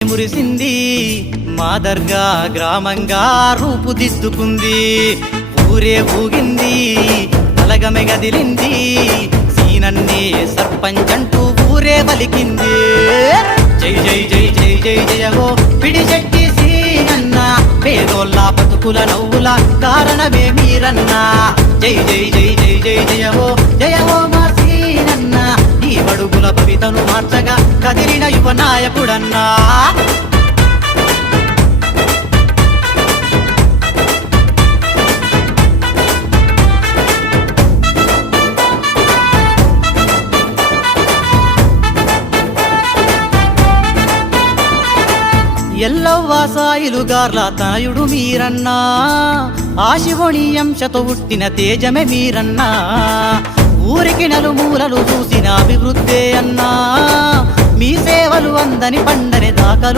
మురిసింది మా దర్గా గ్రామంగా రూపుదిద్దుకుంది. ఊరే ఊగింది అలగమె గదిలింది, సీనన్నే సర్పంచంటూ ఊరే పలికింది. జై జై జై జై జై జయహో పిడిచెట్టి సీనన్న, పేదోళ్ళ బతుకుల నవ్వుల కారణమే మీరన్నా. జై జై జై జై జై జయహో జయహో మా సీనన్న, ఈ బడుగుల భవితను మార్చగా కదిలిన యువ నాయకుడన్నా. ఎల్లవ్వ సాయిలుగార్ల తనయుడు మీరన్నా, ఆ శివుని అంశతో పుట్టిన తేజమే మీరన్నా. ఊరికి నలుమూలలు చూసిన అభివృద్ధే అన్నా, మీ సేవలు అందని పండని దాఖలు